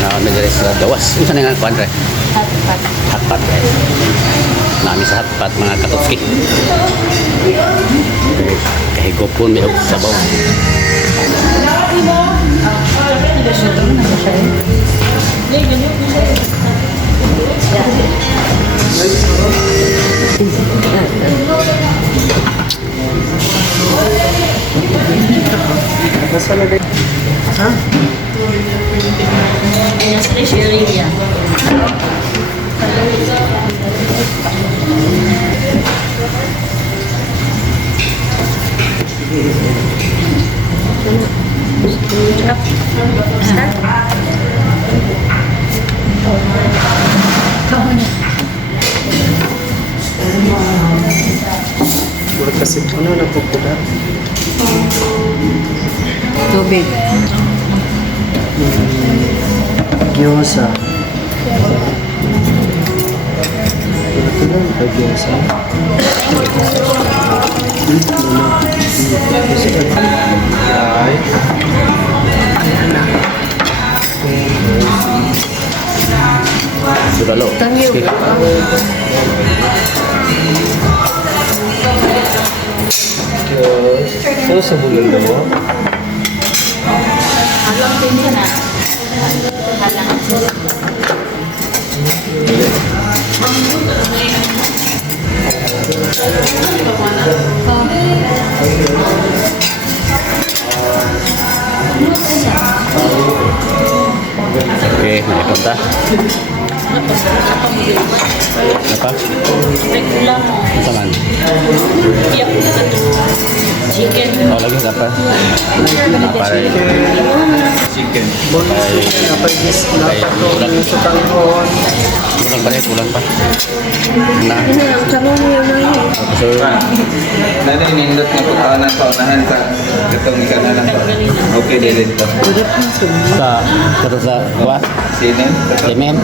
Nagari sa gawas. Isa na nga kuan re. Hotpot. Hotpot guys. Nami sa hotpot mga katutki. Kahigopon may sabaw. Nasa lagay. Ha? Nasa na siya rin yan. Murag kasi ano nagpupuda. Tubig. Gyoza. Ito lang pa gyoza. Ay. Sudah lo. Tangyo. Ano sa bulan mo? Alam din ka na. Oke, naik konta. Apa? Regular mo. Saman. Iyak na ito. Chicken. Oh, lagi apa? Apa? Chicken. Kapag gis na patong sa kalhon. Kulang pa rin, kulang pa. Nah, Sama mo yung mga yun. so, Nada inindot nga pagkawanan paunahan sa itong ikanalang pa. Okay, dito. sa terus sa kuas, Sino? semen,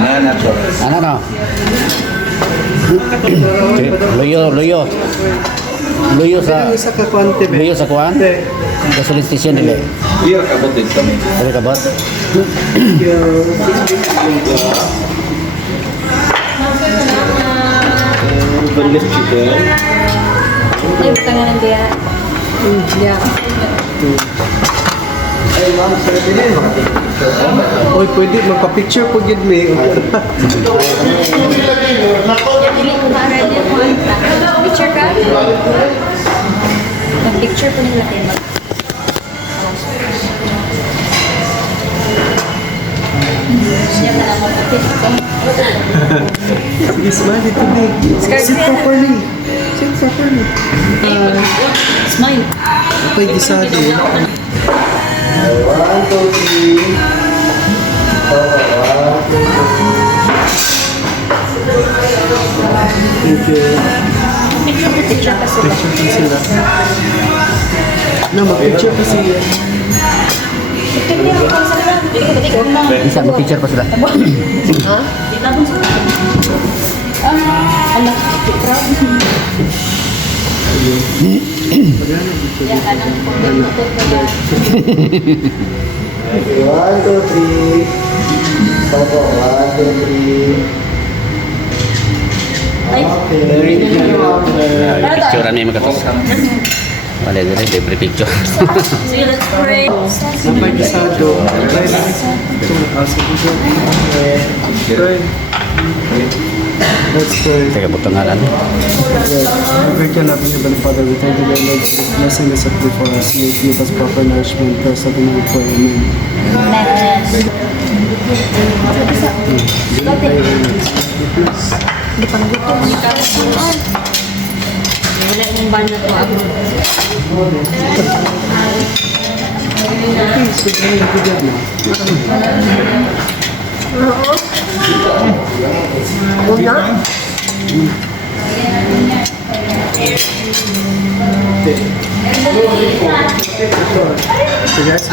Na to. ano no? Luyo, luyo. Luyo sa Isa ka kwante be. luyo sa kuan. Gasoline station dili. Iya, kabot dito. Dili kabot. Boneless chicken. Ay, tangan dia. Ya. Ay, ma'am, sir, din Oy, pwede magpa-picture po gid me. Dili ko para niya mo ang picture ka? Mag-picture po nila kayo. Siya na lang mag-picture. Sige, smile dito be. Sit properly. Sit properly. Smile. Apay gisado. 1, 2, 3. Thank you. Picture pa sila. Picture pa sila. Na, mag-picture pa sila. Bisa picture pa sila. Ha? Itabon sa Allah, proud. Ya, kanang pagkakutot ka ba? Okay, 1, 2, 3. Opo, 1, 2, 3. Ay, Okay. Picturean may magatos. Wala dili, libre picture. sige, let's pray. Napay gisado. Let's pray. Teka butang ngalan. Pray ka natin yung Heavenly Father, we thank you, Lord, for this blessing that's up before us. May you give us proper nourishment, bless us, and we pray. Amen. Di pang gutom ni Karasuan. Wala yung banat mo ako. Okay, so then you good na. Una? So that's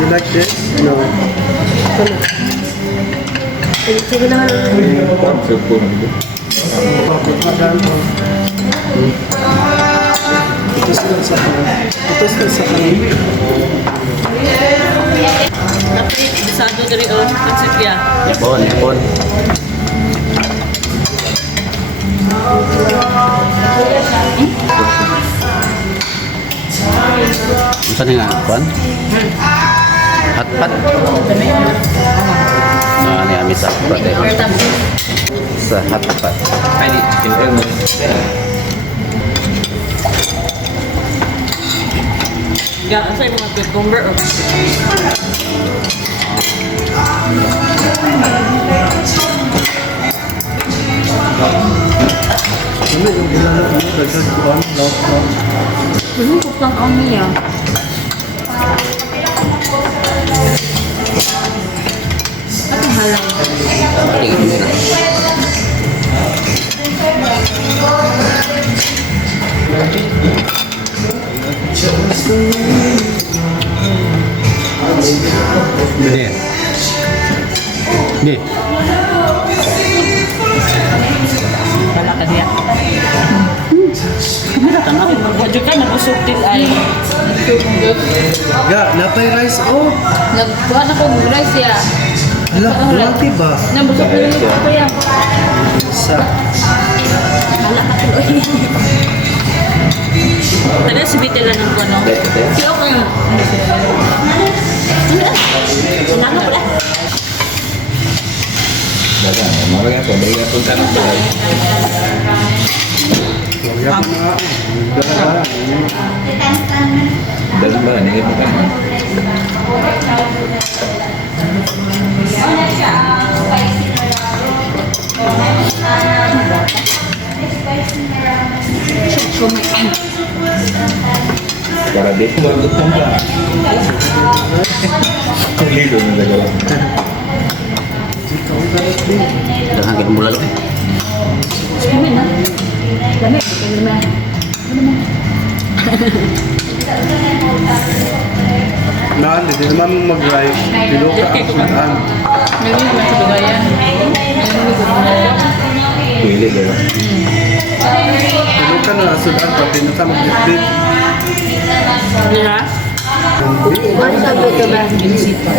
you like this? No. Sige naman. Itos na sa kanan. Itos na sa kanan. Tapi, bisado dari konsep ya. Ipon, ipon. Saan nga, Kwan? Hotpot? Ni Amit hotpot eh. Sa hotpot. Ay, di. Siyempre mo. Ya, saya mga cucumber. Ano yung ginala mo? Dagdag kuhan. Lahat. Lumukot lang kami ya. At halang. Tingin mo na. Hindi. Hindi. Wala ka diya. Kamera ka na. Wadyo ka, nabusog til ay. Ya, napay rice. Oh, Nagbuhan ako ng rice ya. ala, bulati ba? Nabusog til ako ya. Sa, Wala ka tuloy. Tala si Bitela ng ano. Si ako yung... Ano pala? Dagan. Marga po. Bagi ako sa ng balay. ya, na. Dala. Dagan ba? Ningit mo ka naman. Para di ko bagot mo ba? Kulilo na dalawa. Dahan ka ng bulalo eh. Dami na. Dami. Dami. Naan, hindi naman mag-rice. Pilo ka ang sudan. Naging ko sa bagayan. Naging ko sa Pili dalawa. Pilo ka na ang sudan. Pati na ka mag-bit. Diba? Hindi. Sabi ko ba? Inisita.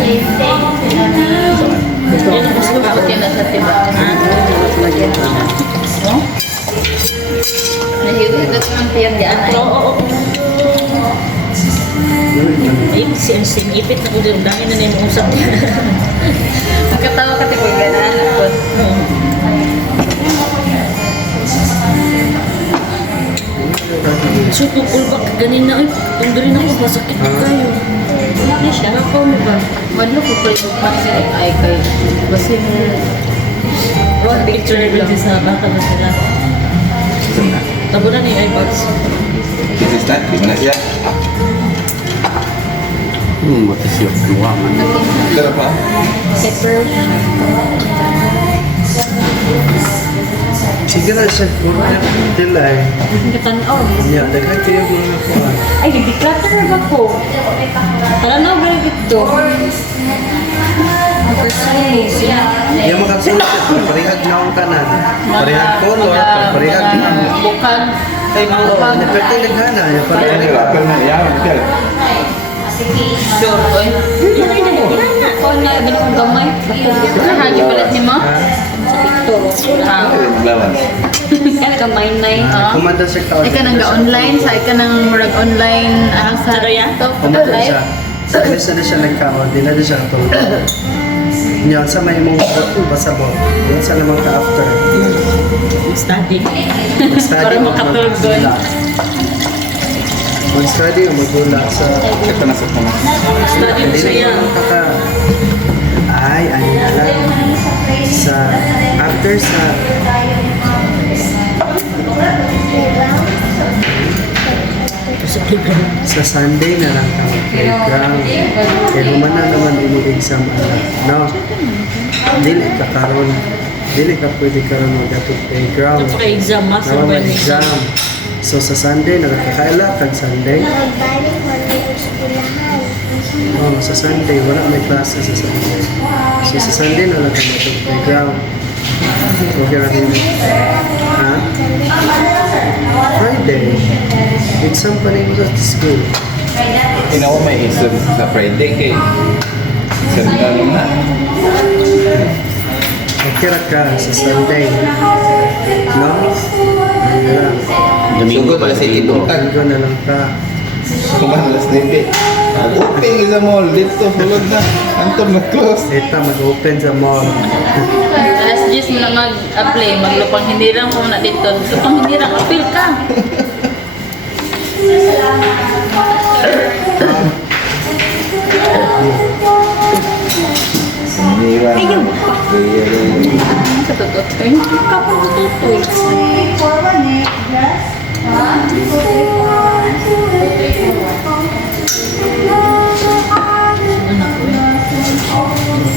Yan ang gusto ko yan sa tiba. Nahiwigat ang tiyan di anay. Oo. Ay, ipit na ko din. Dami na na yung usap niya. Magkatawa ka tipoy ganaan ako. So, tukul ba ganina ay tunggurin ako masakit na kayo. Wala na siya. Nakaw mo ba? Madlo ko pa yung pansin ay kay basi mo. One picture na sa bata na sila. Tabunan ni iPads. Assistant, di mana siya? Matis yung luwangan. Pero pa? Pepper. Sige na siya. Tila eh. Katanaw. Ya, daghan kayo mga kuhan. Ay, declutter ba ko? Tara na, ba ito? Ang personalis. Yung mga sulat, parihag na ang kanan. Parihag color, parihag na. Bukan. Kay mga Oo, bag. nagkakita naghana. Yung Ay, parihag ano, apel na niya. Apel. Sure, oy. Oh, na, ibig kong gamay. Hagi palit ni mo? Lawan. Kaya gamay na yun. Kumanda siya ka. Ay ka nang ga-online, sa ay ka nang murag online, sa Ano yan? Kumanda siya. Sa alis na siya nagkaon, di na siya katulog. Yan, sa may mong basabot. Yan sa namang ka-after. Study. Mag-study Para o makatulog doon. mag-gula. Mag-study o mag-gula sa... Ito na sa kuma. Study mo Hindi siya. naman kaka... Ay, ano na lang. Sa... After sa... Sa Sunday na lang ka mag-playground. Kaya humana naman yung exam no? Dili ka karon. Dili ka pwede karon mag-playground. Ito exam, master Nawa ba man exam. So sa Sunday, nakakakaila kag Sunday. Oh, sa Sunday, wala may klase sa Sunday. So sa Sunday na lang ka mag-playground. Okay ra din. Ha? Friday. Exam pa rin ko sa school. Inawa may isod sa Friday kay Santa na. Okay ra ka sa Sunday. No? Ayun. Domingo Sugod pa wala sa Domingo. itutag. Linggo na lang ka. Kumalas na hindi. Open sa mall dito sulod na. Anton mag-close. Eta mag-open sa mall. Alas 10 mo na mag-apply, maglupang hinirang ko na dito. Lupang hinirang, appeal ka. Iniwan. Ayun. Katututoy. Kapag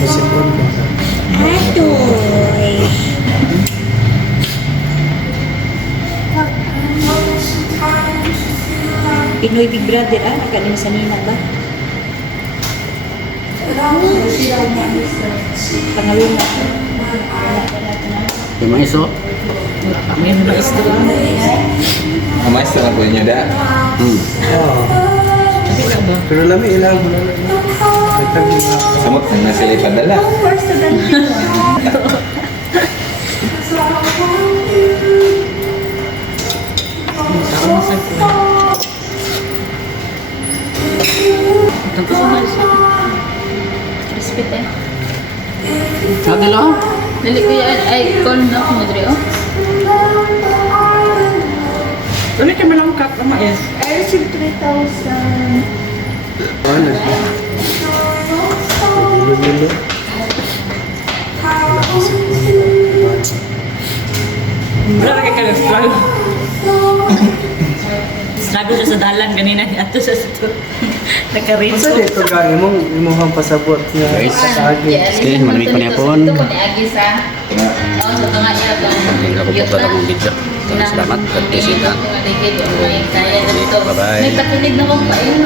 Kasi po Pinoy Big Brother, nakalim sa Nina ba? Pangawin na. Yung mga iso. Meron na isto. Amas na po niyo da. Hmm. Pero lami ilang mo na lang. Katag mga Samot na sila ipadala. Respect eh. Sabi lo? Dili ko yan, ay, call na ako mo dre, oh. Ulit ka malangkat naman eh. I received 3,000. ano siya. Lilo-lilo. Wala kasi po nila. Wala ka ka struggle. Struggle siya sa dalan kanina ato sa ito. Naka-rinse Masa dito ka, imong pasabot nga Guys. sa agi. Sige, malamig pa niya po. Ito ko ni Agis ha. Oo, sa tunga niya ito. Hindi na ko po talagang video. Salamat. God bless you. Kaya na ito. Bye-bye. May takinig na kong pain.